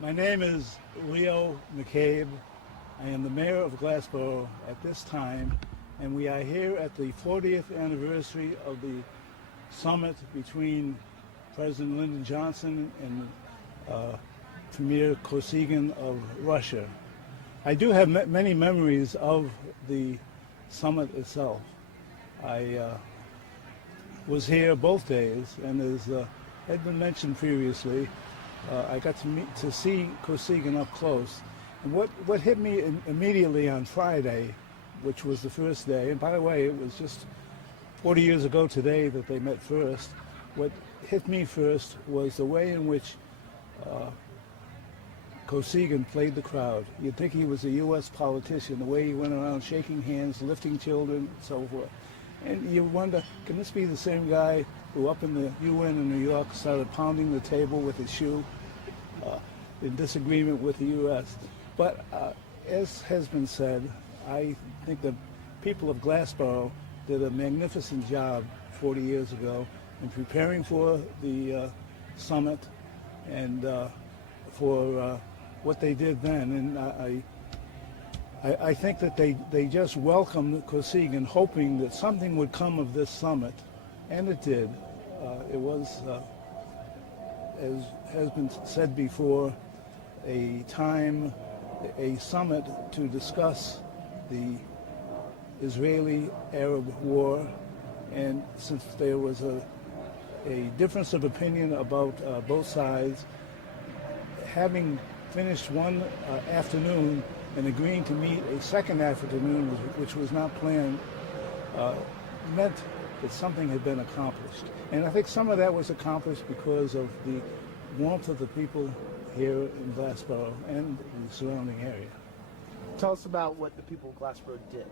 My name is Leo McCabe. I am the Mayor of Glassboro at this time, and we are here at the 40th anniversary of the summit between President Lyndon Johnson and Premier Kosygin of Russia. I do have many memories of the summit itself. I was here both days, and as had been mentioned previously, I got to see Kosygin up close. And what hit me immediately on Friday, which was the first day, and by the way, it was just 40 years ago today that they met first. What hit me first was the way in which Kosygin played the crowd. You'd think he was a U.S. politician, the way he went around shaking hands, lifting children, and so forth. And you wonder, can this be the same guy who up in the UN in New York started pounding the table with his shoe in disagreement with the U.S.? But as has been said, I think the people of Glassboro did a magnificent job 40 years ago in preparing for the summit and for what they did then. And I think that they just welcomed Kosygin, hoping that something would come of this summit, and it did. It was, as has been said before, a summit to discuss the Israeli-Arab war, and since there was a difference of opinion about both sides, having finished one afternoon and agreeing to meet a second afternoon, which was not planned, meant that something had been accomplished. And I think some of that was accomplished because of the warmth of the people here in Glassboro and the surrounding area. Tell us about what the people of Glassboro did.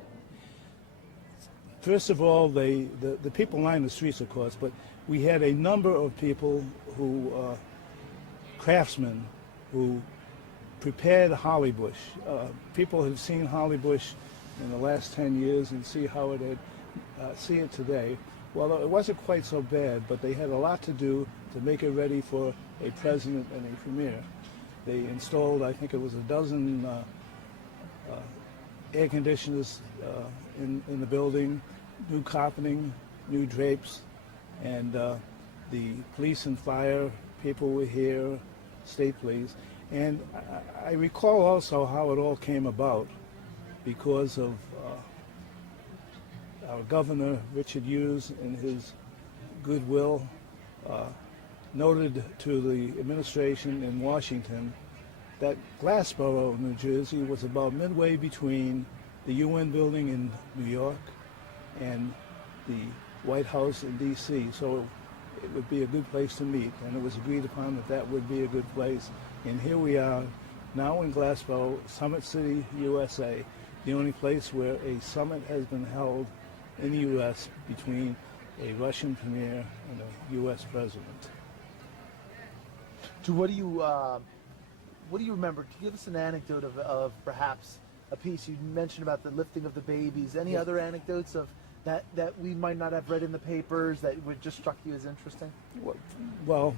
First of all, the people lined the streets, of course, but we had a number of people who, craftsmen, who prepared Hollybush. People have seen Hollybush in the last 10 years and see how it had, see it today. Well, it wasn't quite so bad, but they had a lot to do to make it ready for a president and a premier. They installed, I think it was a dozen air conditioners in the building, new carpeting, new drapes, and the police and fire people were here, state police. And I recall also how it all came about because of our governor, Richard Hughes, in his goodwill, noted to the administration in Washington that Glassboro, New Jersey, was about midway between the UN building in New York and the White House in D.C. So it would be a good place to meet, and it was agreed upon that that would be a good place. And here we are now in Glassboro, Summit City, USA, the only place where a summit has been held in the U.S. between a Russian premier and a U.S. president. So what do you remember? Can you give us an anecdote of perhaps a piece you mentioned about the lifting of the babies? Any other anecdotes of that we might not have read in the papers that would just struck you as interesting? Well,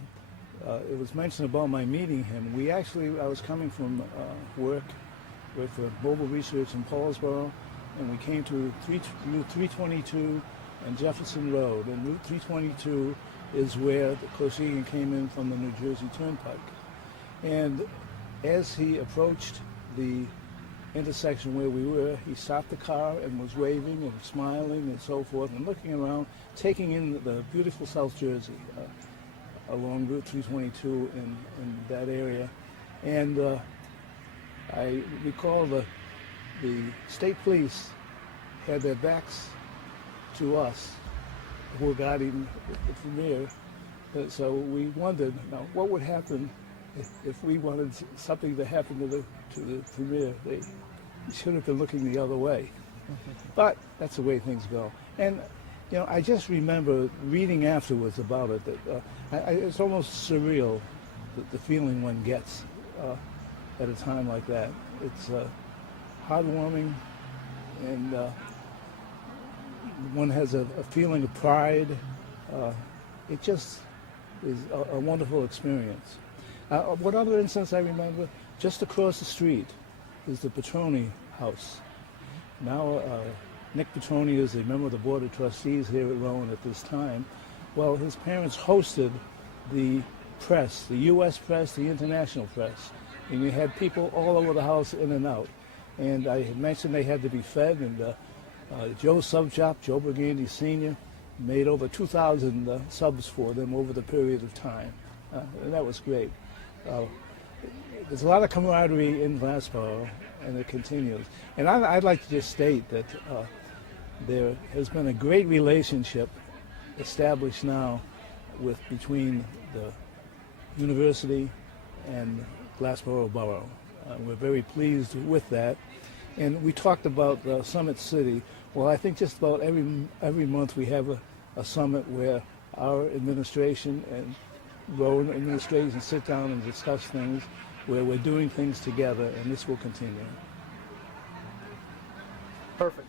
it was mentioned about my meeting him. I was coming from work with mobile research in Paulsboro, and we came to Route 322 and Jefferson Road. And Route 322 is where the Kosygin came in from the New Jersey Turnpike. And as he approached the intersection where we were, he stopped the car and was waving and smiling and so forth and looking around, taking in the beautiful South Jersey along Route 322 in that area. And I recall the state police had their backs to us who were guarding the premier. So we wondered, now, what would happen if we wanted something to happen to the premier? They should have been looking the other way. But that's the way things go. And I just remember reading afterwards about it that it's almost surreal, the feeling one gets at a time like that. It's heartwarming, and one has a feeling of pride. It just is a wonderful experience. What other instance I remember? Just across the street is the Petroni house. Now, Nick Petroni is a member of the Board of Trustees here at Rowan at this time. Well, his parents hosted the press, the U.S. press, the international press, and you had people all over the house in and out. And I had mentioned they had to be fed, and Joe Subchop, Joe Briganti Sr., made over 2,000 subs for them over the period of time. And that was great. There's a lot of camaraderie in Glassboro, and it continues. And I'd like to just state that there has been a great relationship established now between the university and Glassboro Borough. We're very pleased with that. And we talked about Summit City. Well, I think just about every month we have a summit where our administration and Rowan administration sit down and discuss things, where we're doing things together, and this will continue. Perfect.